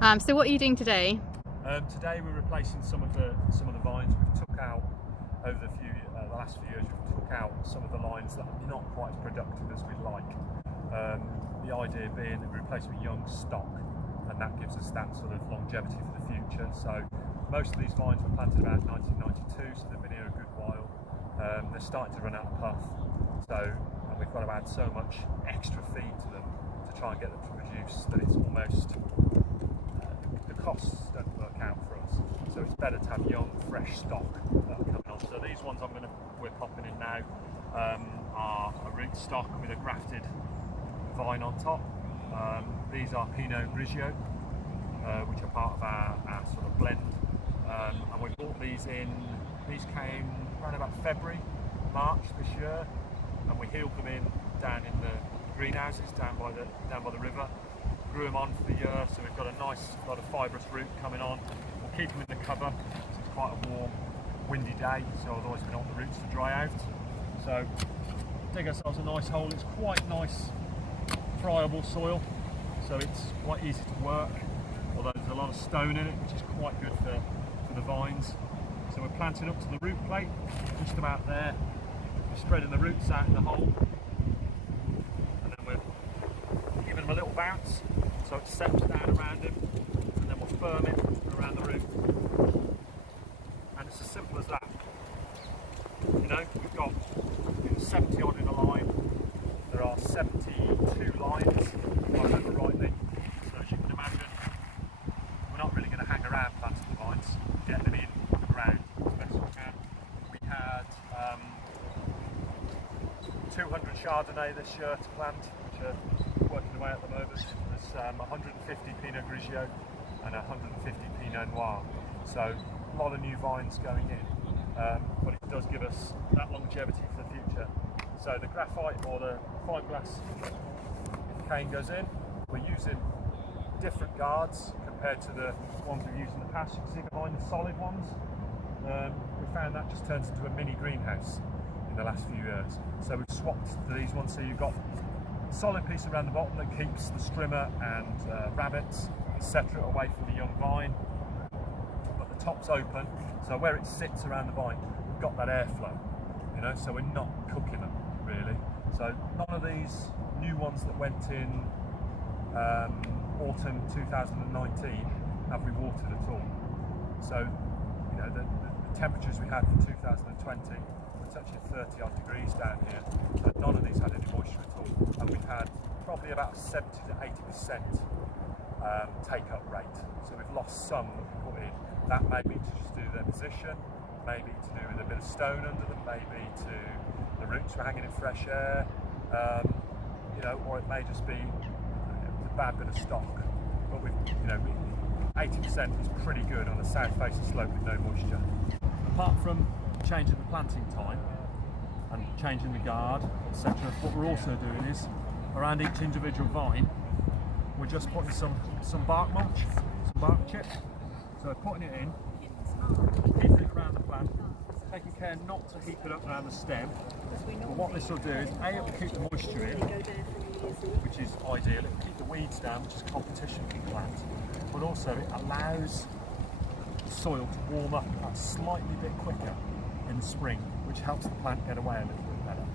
So what are you doing today? Today we're replacing some of the vines we've took out over the last few years. We've took out some of the lines that are not quite as productive as we'd like. The idea being that we replace with young stock, and that gives us that sort of longevity for the future. So most of these vines were planted about 1992, so they've been here a good while. They're starting to run out of puff, and we've got to add so much extra feed to them to try and get them to produce that it's almost the costs don't work out for us. So it's better to have young, fresh stock that are coming on. So these ones we're popping in now are a root stock with a grafted vine on top. These are Pinot Grigio, which are part of our sort of blend. And we bought these came around about February, March this year, and we heeled them down in the greenhouses down by the river. Grew them on for the year, so we've got a nice lot of fibrous root coming on. We'll keep them in the cover, so it's quite a warm, windy day, so otherwise we don't want the roots to dry out. So dig ourselves a nice hole. It's quite nice, friable soil, so it's quite easy to work, although there's a lot of stone in it, which is quite good for the vines. So we're planting up to the root plate, just about there. We're spreading the roots out in the hole, and then we're giving them a little bounce so it settles down around him, and then we'll firm it around the root. And it's as simple as that. You know, we've got 70 odd in a line. There are 72 lines, if I remember rightly. So as you can imagine, we're not really going to hang around planting the vines, getting them in the ground as best we can. We had 200 Chardonnay this year to plant, which are working away at the moment. There's 150 Pinot Grigio and 150 Pinot Noir. So a lot of new vines going in, but it does give us that longevity for the future. So the graphite or the fiberglass cane goes in. We're using different guards compared to the ones we've used in the past. You can see behind the solid ones. We found that just turns into a mini greenhouse in the last few years. So we've swapped to these ones, so you've got a solid piece around the bottom that keeps the strimmer and rabbits, etc. away from the young vine, but the top's open, so where it sits around the vine, we've got that airflow, you know, so we're not cooking them really. So none of these new ones that went in autumn 2019 have we watered at all. So, you know, the temperatures we had for 2020, we're touching 30 odd degrees down here, and none of these had any moisture at all. And we've had probably about 70 to 80% take-up rate. So we've lost some that we put in. That may be to just do their position, maybe to do with a bit of stone under them, maybe to the roots were hanging in fresh air, you know, or it may just be a bad bit of stock. But we've, you know, 80% is pretty good on a south-facing slope with no moisture. Apart from changing the planting time and changing the guard, etc., what we're also doing is around each individual vine, we're just putting some bark mulch, some bark chips. So we're putting it in, keeping it around the plant, taking care not to heap it up around the stem. But what this will do is it will keep the moisture in, which is ideal. It will keep the weeds down, which is competition for the plant, but also it allows the soil to warm up a slightly bit quicker in the spring, which helps the plant get away a little bit better.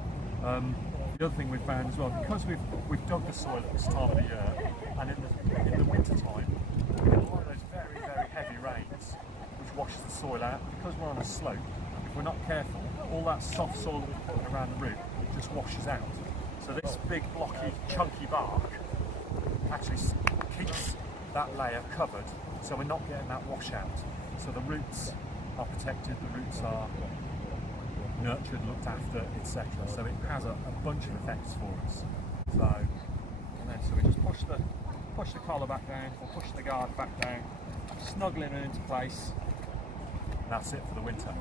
The other thing we've found as well, because we've dug the soil at this time of the year, and in the winter time, we get a lot of those very, very heavy rains, which washes the soil out. Because we're on a slope, if we're not careful, all that soft soil that we've put around the root just washes out. So this big, blocky, chunky bark actually keeps that layer covered, so we're not getting that washout. So the roots are protected, the roots are nurtured, looked after, etc. So it has a bunch of effects for us. So we just push the collar back down, or push the guard back down, snuggling it into place, and that's it for the winter.